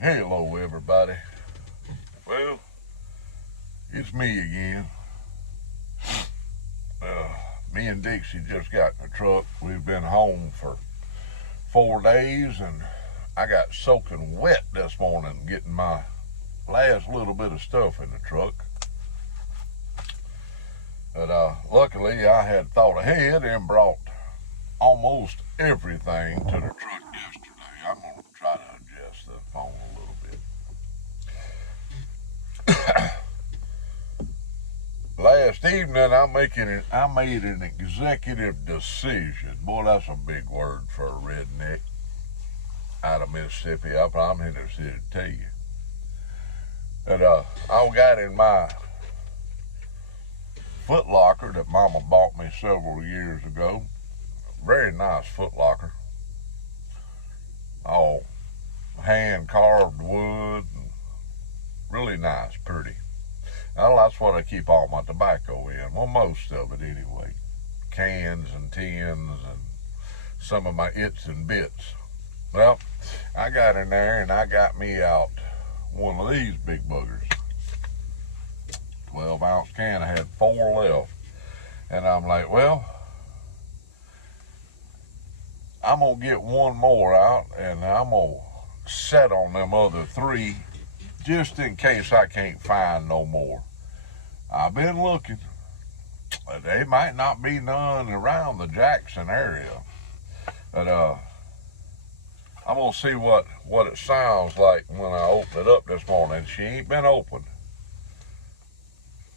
Hello, everybody. Well, it's me again. Uh, Me and Dixie just got in the truck. We've been home for 4 days, and I got soaking wet this morning getting my last little bit of stuff in the truck. But luckily, I had thought ahead and brought almost everything to the truck yesterday. I'm going to try to adjust the phone a little bit. Last evening, I made an executive decision. Boy, that's a big word for a redneck out of Mississippi. I'm here to tell you that I got in my Foot Locker that Mama bought me several years ago. Very nice Foot Locker, all hand carved wood, and really nice, pretty. Well, that's what I keep all my tobacco in. Well, most of it anyway. Cans and tins and some of my its and bits. Well, I got in there and I got me out one of these big buggers. 12-ounce can. I had 4 left. And I'm like, well, I'm going to get one more out and I'm going to set on them other 3 just in case I can't find no more. I've been looking. They might not be none around the Jackson area. But I'm going to see what it sounds like when I open it up this morning. She ain't been opened.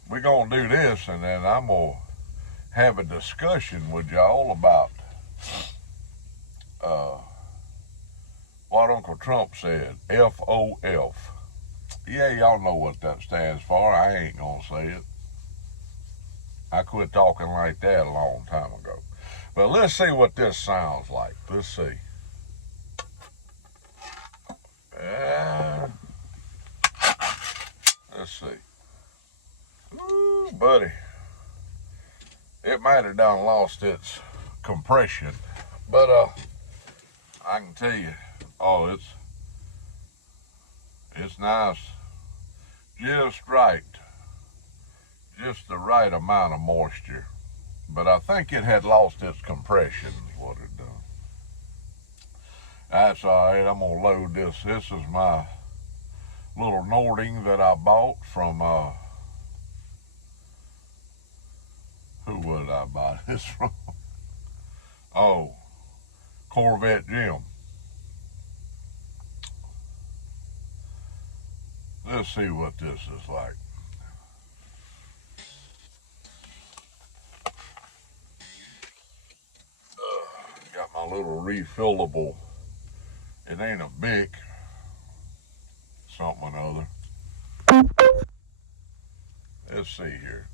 We're going to do this, and then I'm going to have a discussion with y'all about what Uncle Trump said, FOF. Yeah, y'all know what that stands for. I ain't going to say it. I quit talking like that a long time ago. But let's see what this sounds like. Let's see. Let's see. Ooh, buddy. It might have done lost its compression. But I can tell you, it's nice. Just right. Just the right amount of moisture. But I think it had lost its compression is what it done. That's alright. I'm going to load this. This is my little Nording that I bought from, who would I buy this from? Oh, Corvette Jim. Let's see what this is like. Got my little refillable. It ain't a Bic. Something or other. Let's see here.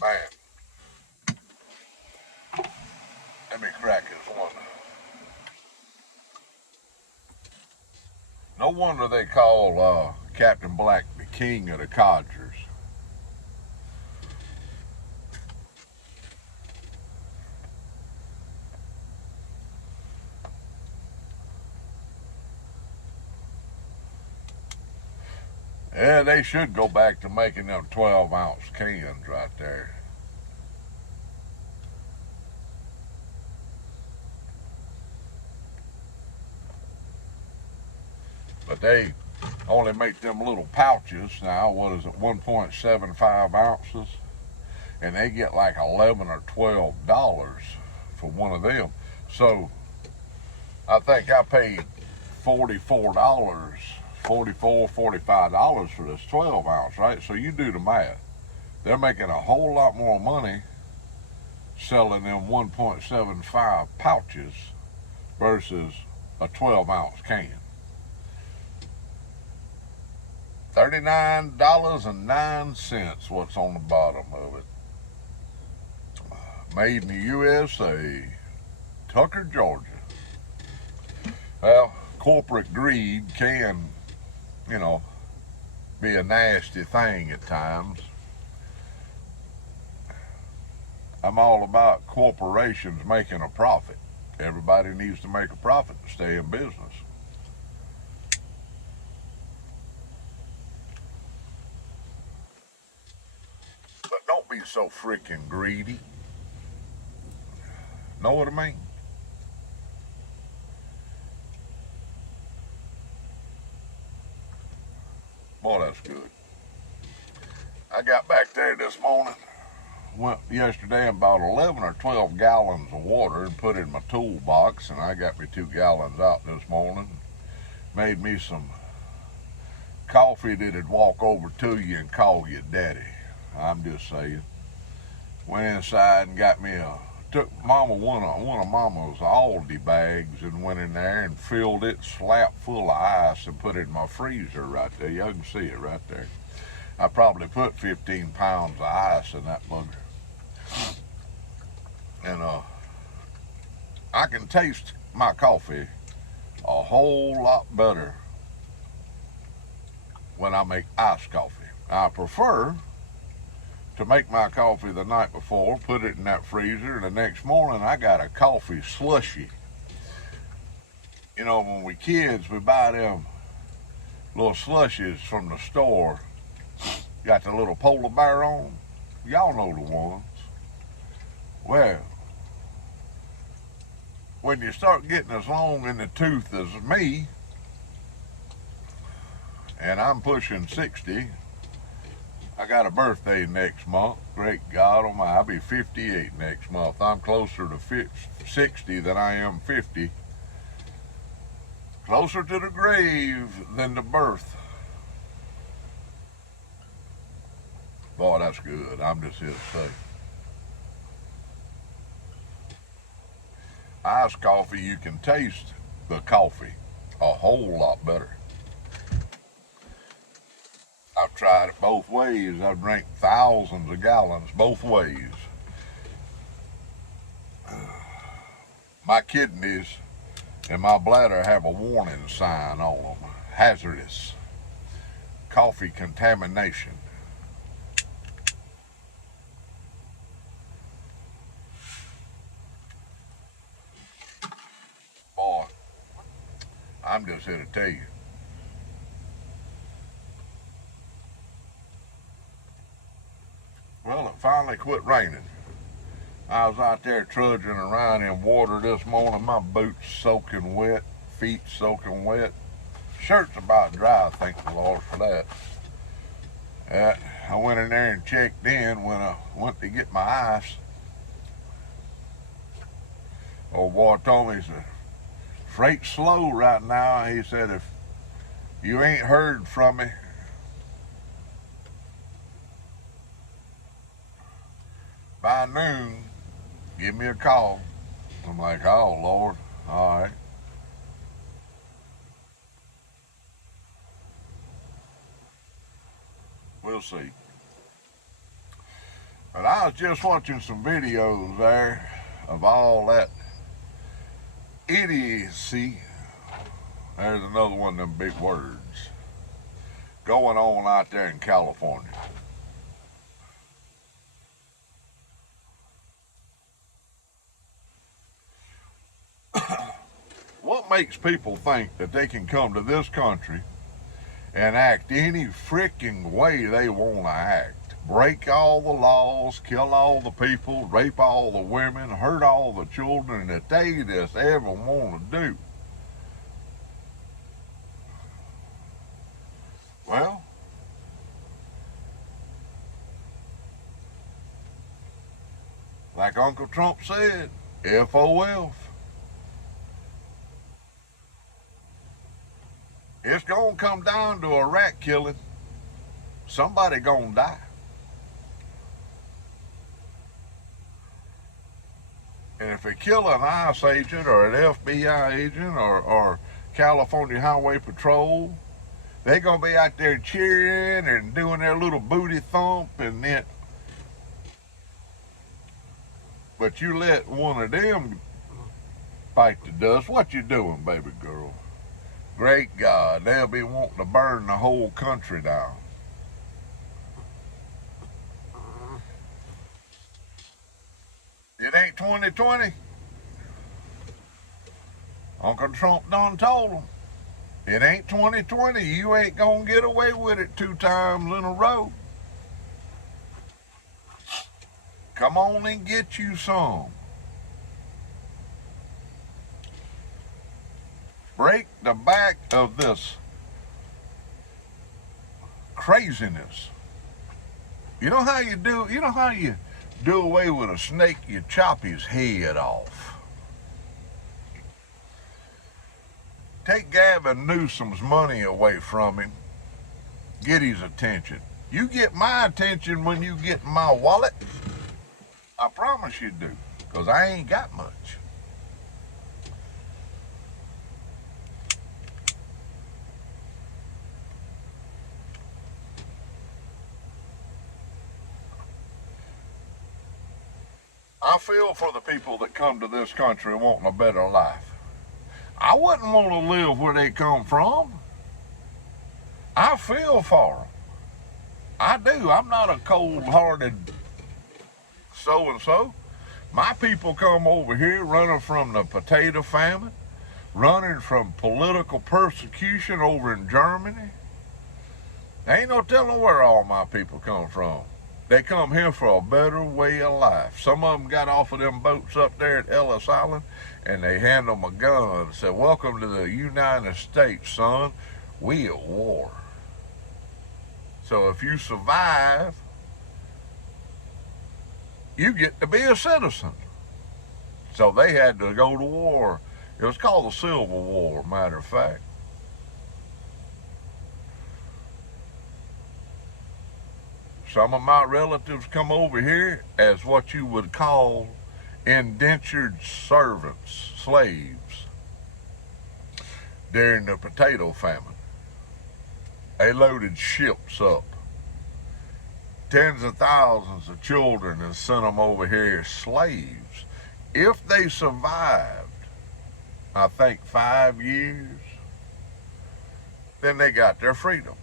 Man, let me crack this one. No wonder they call Captain Black the king of the codgers. Yeah, they should go back to making them 12-ounce cans right there. But they only make them little pouches now. What is it, 1.75 ounces? And they get like $11 or $12 for one of them. So I think I paid $44, $45 for this 12 ounce, right? So you do the math. They're making a whole lot more money selling them 1.75 pouches versus a 12-ounce can. $39.09, what's on the bottom of it. Made in the USA, Tucker, Georgia. Well, of corporate greed can, you know, be a nasty thing at times. I'm all about corporations making a profit. Everybody needs to make a profit to stay in business. But don't be so freaking greedy. Know what I mean? Boy, that's good. I got back there this morning, went yesterday and bought 11 or 12 gallons of water and put it in my toolbox, and I got me 2 gallons out this morning. Made me some coffee that'd walk over to you and call you daddy. I'm just saying. Went inside and got me took Mama one of Mama's Aldi bags and went in there and filled it slap full of ice and put it in my freezer right there. Y'all can see it right there. I probably put 15 pounds of ice in that bugger. And I can taste my coffee a whole lot better when I make iced coffee. I prefer to make my coffee the night before, put it in that freezer, and the next morning I got a coffee slushy. You know, when we kids, we buy them little slushies from the store. Got the little polar bear on. Y'all know the ones. Well, when you start getting as long in the tooth as me, and I'm pushing 60, I got a birthday next month. Great God Almighty, I'll be 58 next month. I'm closer to 60 than I am 50. Closer to the grave than the birth. Boy, that's good. I'm just here to say. Iced coffee, you can taste the coffee a whole lot better. I've tried it both ways. I've drank thousands of gallons both ways. My kidneys and my bladder have a warning sign on them. Hazardous. Coffee contamination. Boy, I'm just here to tell you. Well, it finally quit raining. I was out there trudging around in water this morning, my boots soaking wet, feet soaking wet. Shirt's about dry, thank the Lord for that. I went in there and checked in when I went to get my ice. Old boy told me, he said, freight's slow right now. He said, if you ain't heard from me by noon, give me a call. I'm like, oh, Lord, all right. We'll see. But I was just watching some videos there of all that idiocy. There's another one of them big words going on out there in California. What makes people think that they can come to this country and act any freaking way they want to act? Break all the laws, kill all the people, rape all the women, hurt all the children that they just ever want to do. Well, like Uncle Trump said, FOF. It's gonna come down to a rat killing. Somebody gonna die. And if they kill an ICE agent or an FBI agent or California Highway Patrol, they gonna be out there cheering and doing their little booty thump and then. But you let one of them bite the dust. What you doing, baby girl? Great God, they'll be wanting to burn the whole country down. It ain't 2020. Uncle Trump done told them. It ain't 2020. You ain't gonna get away with it 2 times in a row. Come on and get you some. Break the back of this craziness. You know how you do away with a snake? You chop his head off. Take Gavin Newsom's money away from him. Get his attention. You get my attention when you get my wallet. I promise you do, because I ain't got much. I feel for the people that come to this country wanting a better life. I wouldn't want to live where they come from. I feel for them. I do. I'm not a cold-hearted so-and-so. My people come over here running from the potato famine, running from political persecution over in Germany. There ain't no telling where all my people come from. They come here for a better way of life. Some of them got off of them boats up there at Ellis Island, and they hand them a gun and said, "Welcome to the United States, son. We at war. So if you survive, you get to be a citizen." So they had to go to war. It was called the Civil War, matter of fact. Some of my relatives come over here as what you would call indentured servants, slaves, during the potato famine. They loaded ships up. Tens of thousands of children and sent them over here as slaves. If they survived, I think 5 years, then they got their freedom.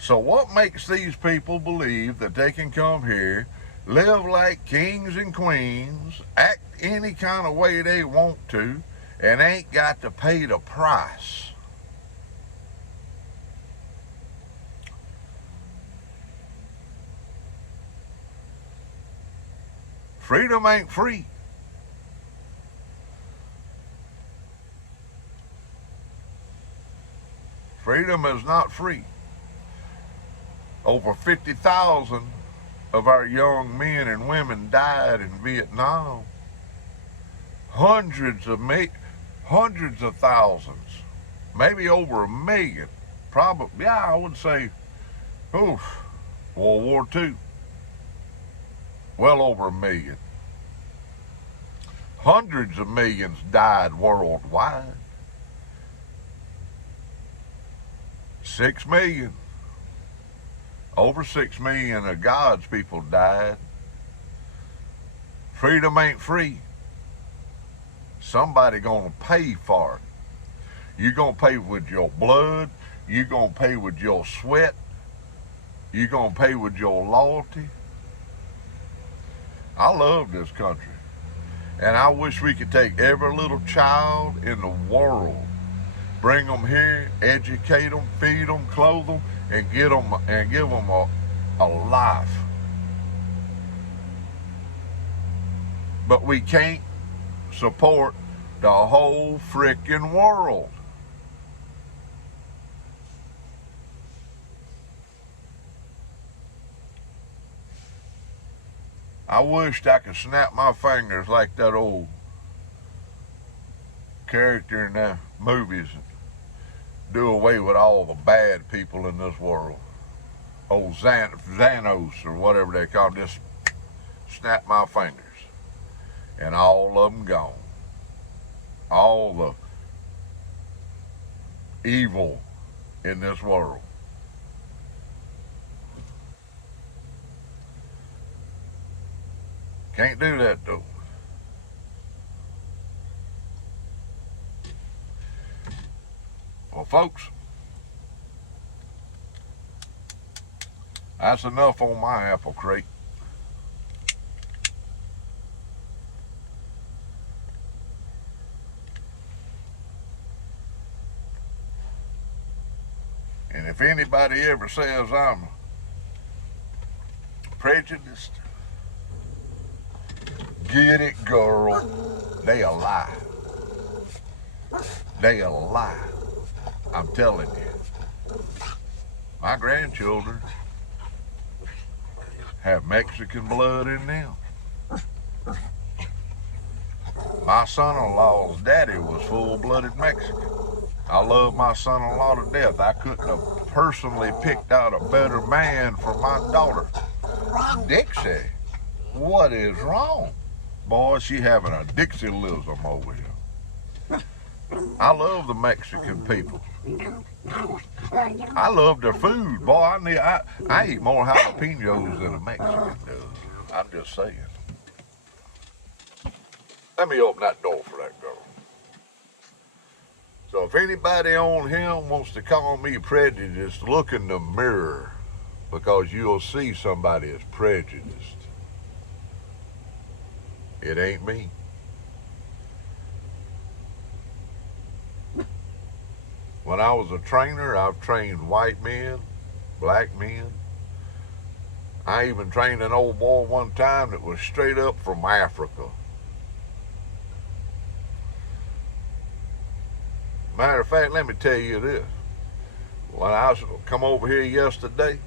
So what makes these people believe that they can come here, live like kings and queens, act any kind of way they want to, and ain't got to pay the price? Freedom ain't free. Freedom is not free. Over 50,000 of our young men and women died in Vietnam. Hundreds of thousands, maybe over 1 million, probably, I would say, World War II, well over 1 million. Hundreds of millions died worldwide. 6 million. Over 6 million of God's people died. Freedom ain't free. Somebody gonna pay for it. You gonna pay with your blood. You gonna pay with your sweat. You gonna pay with your loyalty. I love this country, and I wish we could take every little child in the world, bring them here, educate them, feed them, clothe them, and give them a life. But we can't support the whole frickin' world. I wished I could snap my fingers like that old character in the movies and do away with all the bad people in this world. Old Xanos or whatever they call it, just snap my fingers and all of them gone. All the evil in this world. Can't do that though. Well, folks, that's enough on my apple crate. And if anybody ever says I'm prejudiced, get it, girl. They a lie. They a lie. I'm telling you. My grandchildren have Mexican blood in them. My son-in-law's daddy was full-blooded Mexican. I love my son-in-law to death. I couldn't have personally picked out a better man for my daughter. Dixie, what is wrong? Boy, she having a Dixielism over here. I love the Mexican people. I love their food. Boy, I eat more jalapenos than a Mexican does. I'm just saying. Let me open that door for that girl. So if anybody on him wants to call me prejudiced, look in the mirror, because you'll see somebody is prejudiced. It ain't me. When I was a trainer, I've trained white men, black men. I even trained an old boy one time that was straight up from Africa. Matter of fact, let me tell you this. When I come over here yesterday,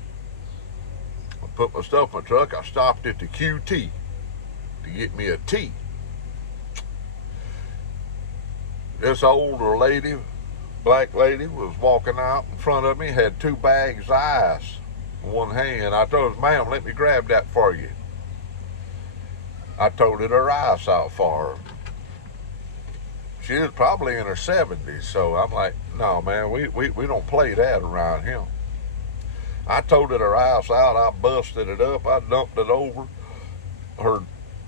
I put my stuff in my truck, I stopped at the QT to get me a tea. This older lady, black lady, was walking out in front of me, had 2 bags of ice in one hand. I told her, ma'am, let me grab that for you. I toted her ice out for her. She was probably in her 70s, so I'm like, no, man, we don't play that around here. I toted her ice out, I busted it up, I dumped it over her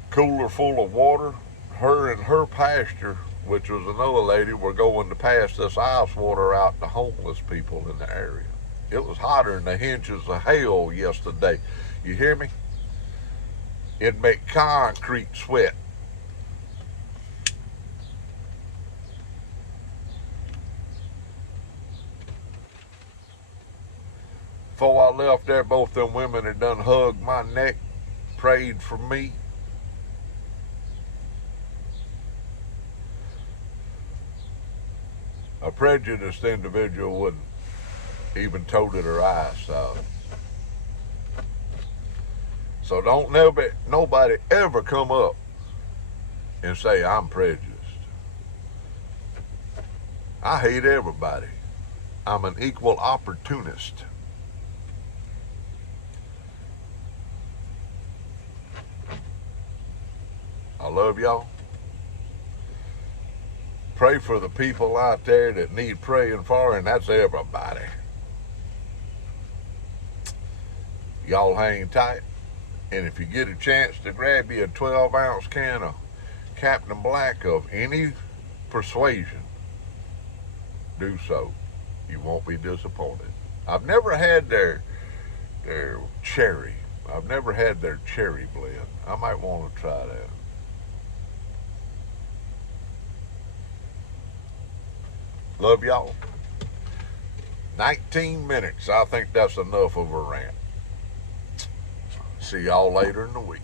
cooler full of water. Her and her pasture, which was another lady, were going to pass this ice water out to homeless people in the area. It was hotter than the hinges of hell yesterday. You hear me? It'd make concrete sweat. Before I left there, both them women had done hugged my neck, prayed for me. A prejudiced individual wouldn't even toted her ice out. So don't nobody ever come up and say I'm prejudiced. I hate everybody. I'm an equal opportunist. I love y'all. Pray for the people out there that need praying for, and that's everybody. Y'all hang tight, and if you get a chance to grab you a 12-ounce can of Captain Black of any persuasion, do so. You won't be disappointed. I've never had their cherry. I've never had their cherry blend. I might want to try that. Love y'all. 19 minutes. I think that's enough of a rant. See y'all later in the week.